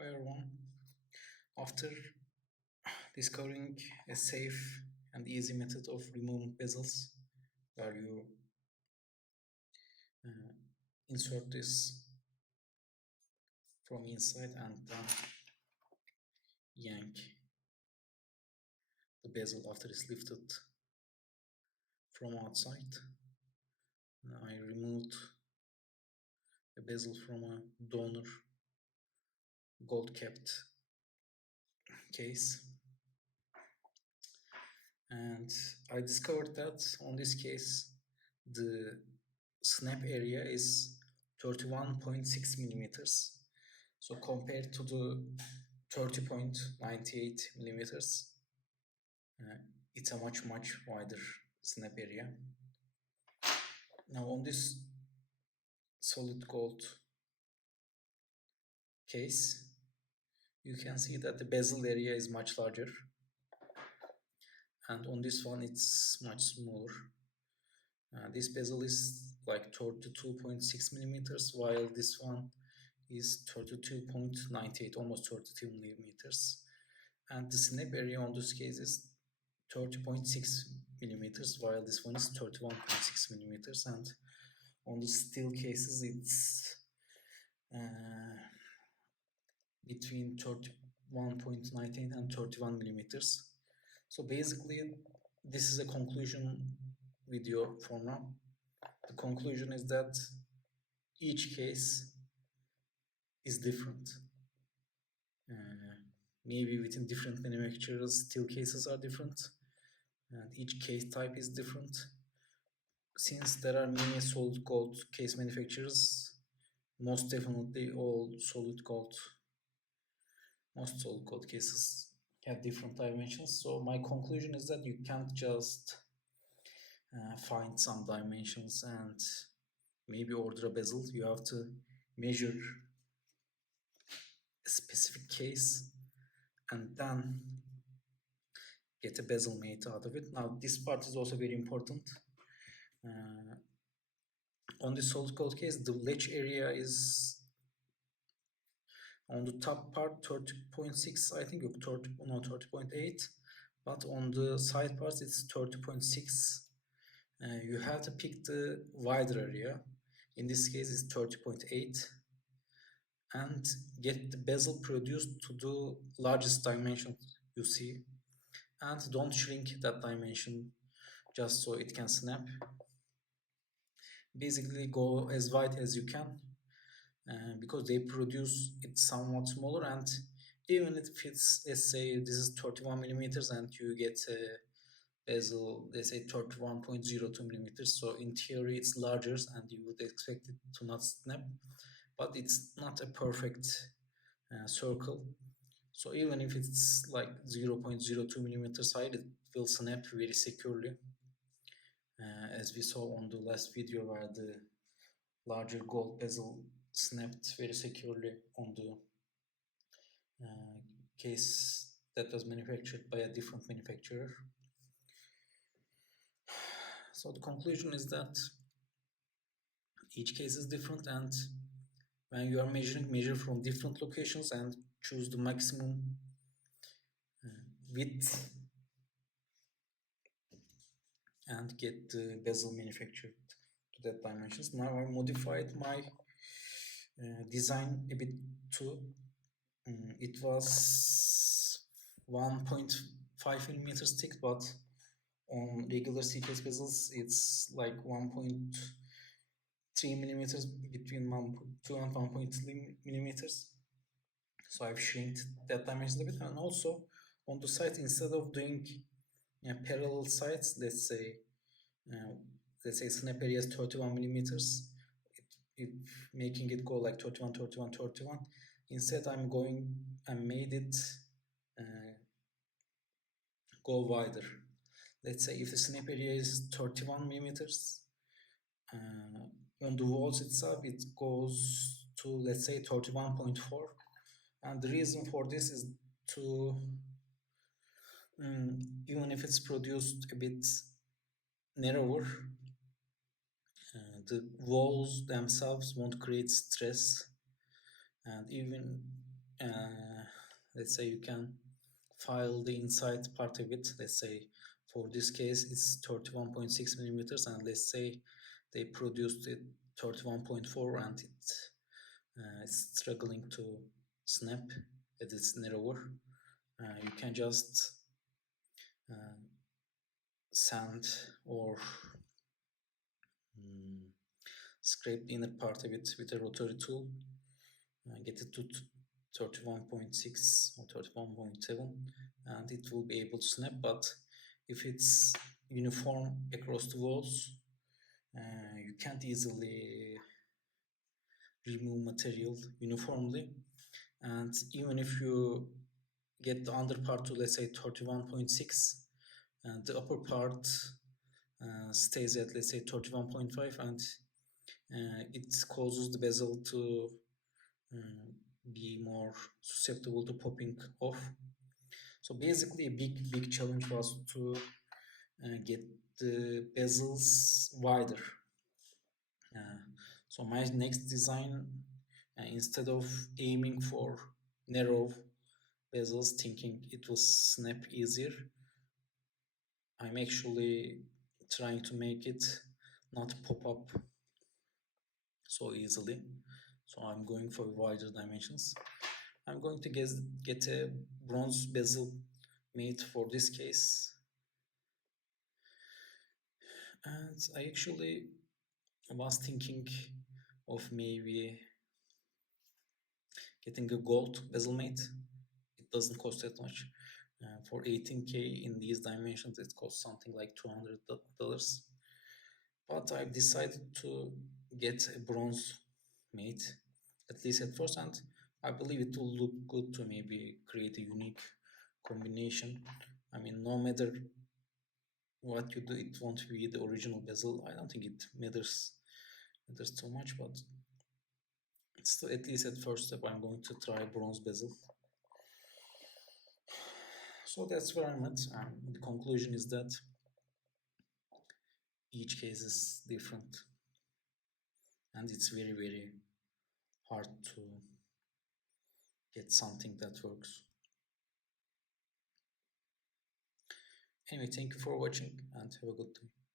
Hi everyone. After discovering a safe and easy method of removing bezels, where you uh, insert this from inside and then yank the bezel after it's lifted from outside. I removed a bezel from a donor gold capped case, and I discovered that on this case the snap area is 31.6 millimeters. So compared to the 30.98 millimeters, it's a much wider snap area. Now on this solid gold case, you can see that the bezel area is much larger, and on this one it's much smaller. This bezel is like 32.6 millimeters, while this one is 32.98, almost 32 millimeters. And the snap area on this case is 30.6 millimeters, while this one is 31.6 millimeters. And on the steel cases, it's between 31.98 and 31 millimeters. So basically, this is a conclusion video for now. The conclusion is that each case is different. Maybe within different manufacturers, steel cases are different, and each case type is different. Since there are many solid gold case manufacturers, most definitely most solid gold cases have different dimensions. So my conclusion is that you can't just find some dimensions and maybe order a bezel. You have to measure a specific case and then get a bezel made out of it. Now this part is also very important. On the solid gold case, the latch area is on the top part 30.6, I think, 30.8, but on the side parts it's 30.6. You have to pick the wider area. In this case it's 30.8, and get the bezel produced to the largest dimension you see, and don't shrink that dimension just so it can snap. Basically go as wide as you can, because they produce it somewhat smaller, and even if it's, let's say this is 31 millimeters and you get a bezel, let's say 31.02 millimeters, so in theory it's larger and you would expect it to not snap, but it's not a perfect circle. So even if it's like 0.02 millimeters high, it will snap very securely, as we saw on the last video where the larger gold bezel snapped very securely on the case that was manufactured by a different manufacturer. So the conclusion is that each case is different, and when you are measuring, measure from different locations and choose the maximum width and get the bezel manufactured to that dimensions. Now I modified my design a bit too. It was 1.5 millimeters thick, but on regular CPS bezels it's like 1.3 millimeters, between 1.2 and 1.3 millimeters. So I've shrinked that dimension a bit, and also on the side, instead of doing parallel sides, let's say snap area is 31 millimeters, making it go like 31, 31, 31. Instead, I'm going and made it go wider. Let's say if the snap area is 31 millimeters, on the walls itself it goes to, let's say, 31.4, and the reason for this is to even if it's produced a bit narrower, the walls themselves won't create stress, and even uh, let's say you can file the inside part of it. Let's say for this case it's 31.6 millimeters, and let's say they produced it 31.4 and it's struggling to snap as it's narrower. You can just uh, sand or mm, scrape the inner part of it with a rotary tool, get it to 31.6 or 31.7, and it will be able to snap. But if it's uniform across the walls, you can't easily remove material uniformly. And even if you get the under part to, let's say, 31.6, and the upper part stays at, let's say, 31.5, and it causes the bezel to uh, be more susceptible to popping off. So basically a big challenge was to get the bezels wider. uh, so my next design, instead of aiming for narrow bezels thinking it will snap easier, I'm actually trying to make it not pop up so easily. So I'm going for wider dimensions. I'm going to get a bronze bezel made for this case. And I actually was thinking of maybe getting a gold bezel made. It doesn't cost that much. For 18K in these dimensions, it costs something like $200. But I've decided to get a bronze made, at least at first, and I believe it will look good to maybe create a unique combination. I mean, no matter what you do, it won't be the original bezel. I don't think it matters too much, but it's at least at first step I'm going to try bronze bezel. So that's where I'm at. The conclusion is that each case is different, and it's very hard to get something that works. Anyway, thank you for watching and have a good day.